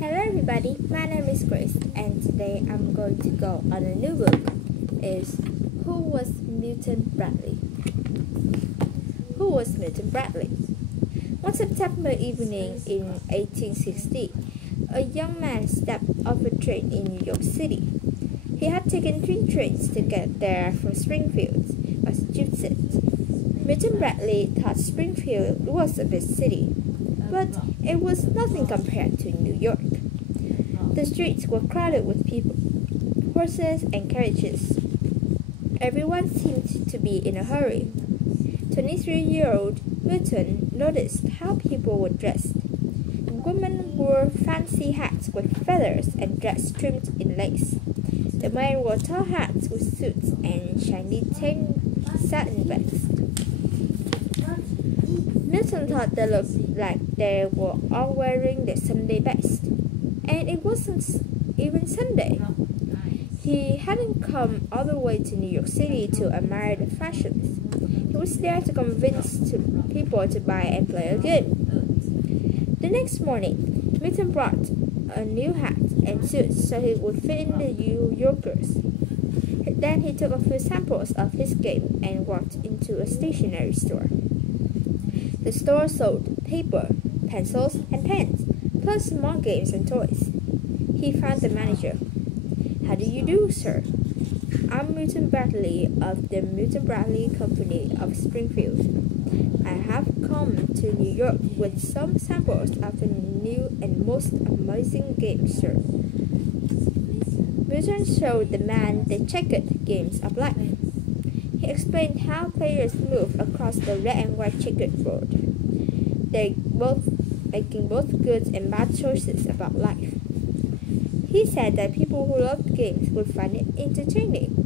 Hello everybody, my name is Grace and today I'm going to go on a new book. Is Who was Milton Bradley? Who was Milton Bradley? One September evening in 1860, a young man stepped off a train in New York City. He had taken 3 trains to get there from Springfield, Massachusetts. Milton Bradley thought Springfield was a big city, but it was nothing compared to New York. The streets were crowded with people, horses, and carriages. Everyone seemed to be in a hurry. 23-year-old Milton noticed how people were dressed. Women wore fancy hats with feathers and dress trimmed in lace. The men wore tall hats with suits and shiny tan satin vests. Milton thought they looked like they were all wearing their Sunday best, and it wasn't even Sunday. He hadn't come all the way to New York City to admire the fashions. He was there to convince people to buy and play a game. The next morning, Milton brought a new hat and suit so he would fit in the New Yorkers. Then he took a few samples of his game and walked into a stationery store. The store sold paper, pencils, and pens, plus small games and toys. He found the manager. "How do you do, sir? I'm Milton Bradley of the Milton Bradley Company of Springfield. I have come to New York with some samples of the new and most amazing games, sir." Milton showed the man the checkered games of life. He explained how players move across the red and white checkered board. They both making both good and bad choices about life. He said that people who loved games would find it entertaining.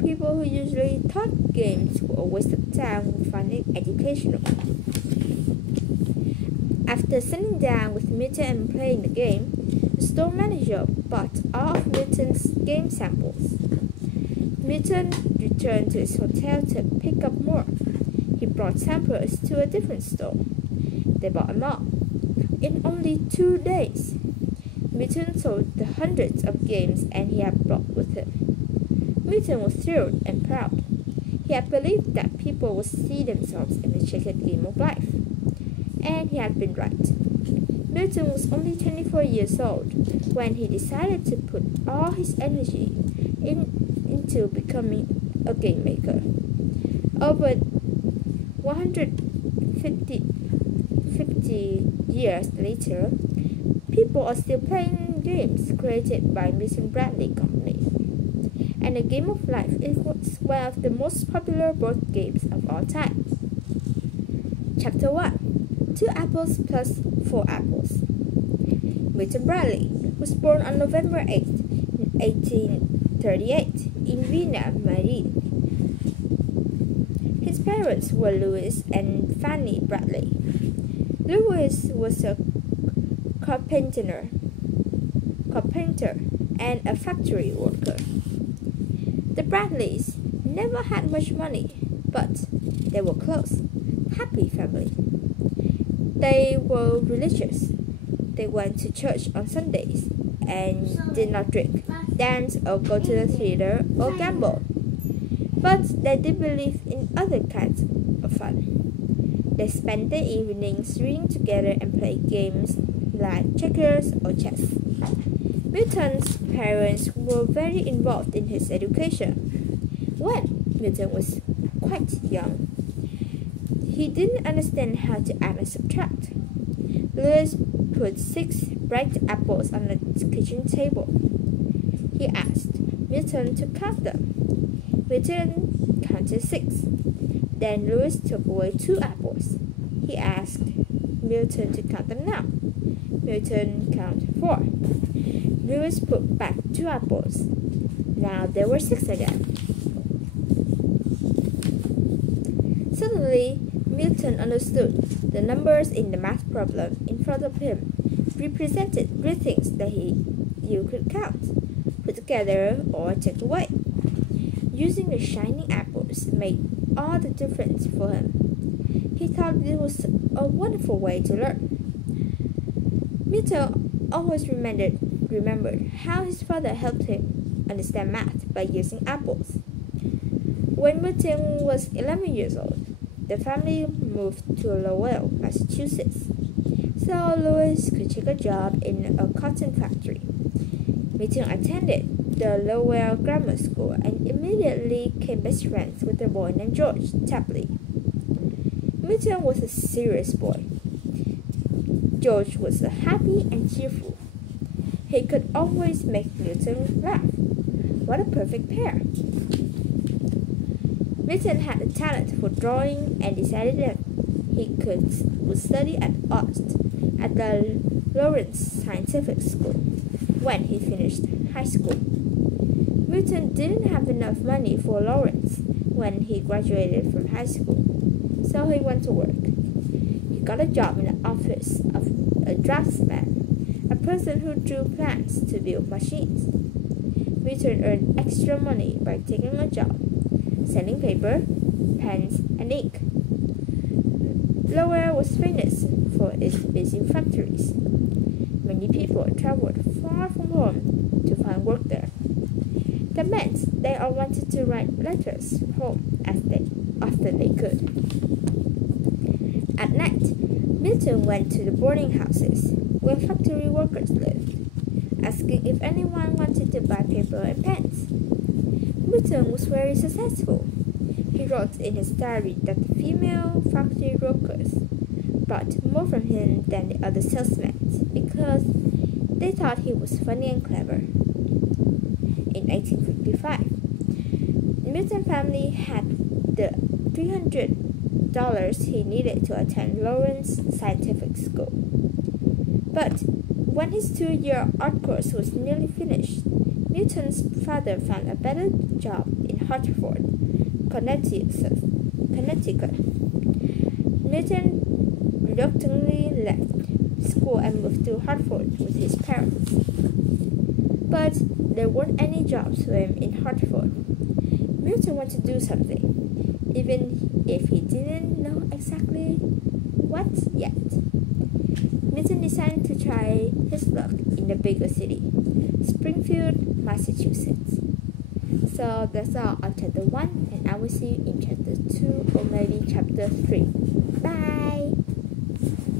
People who usually thought games were a waste of time would find it educational. After sitting down with Milton and playing the game, the store manager bought all of Milton's game samples. Milton returned to his hotel to pick up more. He brought samples to a different store. They bought them all. In only 2 days, Milton sold the hundreds of games and he had brought with him. Milton was thrilled and proud. He had believed that people would see themselves in the checkered game of life. And he had been right. Milton was only 24 years old when he decided to put all his energy into becoming a game maker. Over 150 years later, people are still playing games created by Milton Bradley Company. And the game of life is one of the most popular board games of all time. Chapter 1. 2 apples plus 4 apples. Milton Bradley was born on November 8, 1838 in Vienna, Maine. His parents were Louis and Fanny Bradley. Louis was a carpenter and a factory worker. The Bradleys never had much money, but they were close, happy family. They were religious. They went to church on Sundays and did not drink, dance, or go to the theater or gamble. But they did believe in other kinds of fun. They spent their evenings reading together and played games like checkers or chess. Milton's parents were very involved in his education. When Milton was quite young, he didn't understand how to add and subtract. Louis put 6 bright apples on the kitchen table. He asked Milton to count them. Milton counted 6. Then Louis took away 2 apples. He asked Milton to count them now. Milton counted 4. Louis put back 2 apples. Now there were 6 again. Suddenly, Milton understood the numbers in the math problem in front of him represented greetings that you could count, put together, or take away. Using the shining apples made all the difference for him. He thought it was a wonderful way to learn. Milton always remembered how his father helped him understand math by using apples. When Milton was 11 years old, the family moved to Lowell, Massachusetts, so Louis could take a job in a cotton factory. Milton attended the Lowell Grammar School and immediately became best friends with a boy named George Tapley. Milton was a serious boy. George was happy and cheerful. He could always make Milton laugh. What a perfect pair! Milton had a talent for drawing and decided that he would study art at the Lawrence Scientific School when he finished high school. Milton didn't have enough money for Lawrence when he graduated from high school, so he went to work. He got a job in the office of a draftsman, a person who drew plans to build machines. Milton earned extra money by taking a job selling paper, pens, and ink. Lowell was famous for its busy factories. Many people traveled far from home to find work there. That meant they all wanted to write letters home as often they could. At night, Milton went to the boarding houses where factory workers lived, asking if anyone wanted to buy paper and pens. Milton was very successful. He wrote in his diary that the female factory workers bought more from him than the other salesmen because they thought he was funny and clever. In 1855, Milton's family had the $300 he needed to attend Lawrence Scientific School. But when his 2-year art course was nearly finished, Milton's father found a better job in Hartford, Connecticut. Milton reluctantly left school and moved to Hartford with his parents. But there weren't any jobs for him in Hartford. Milton wanted to do something, even if he didn't know exactly what yet. Milton decided to try his luck in the bigger city, Springfield, Massachusetts. So that's all on chapter 1, and I will see you in chapter 2 or maybe chapter 3. Bye!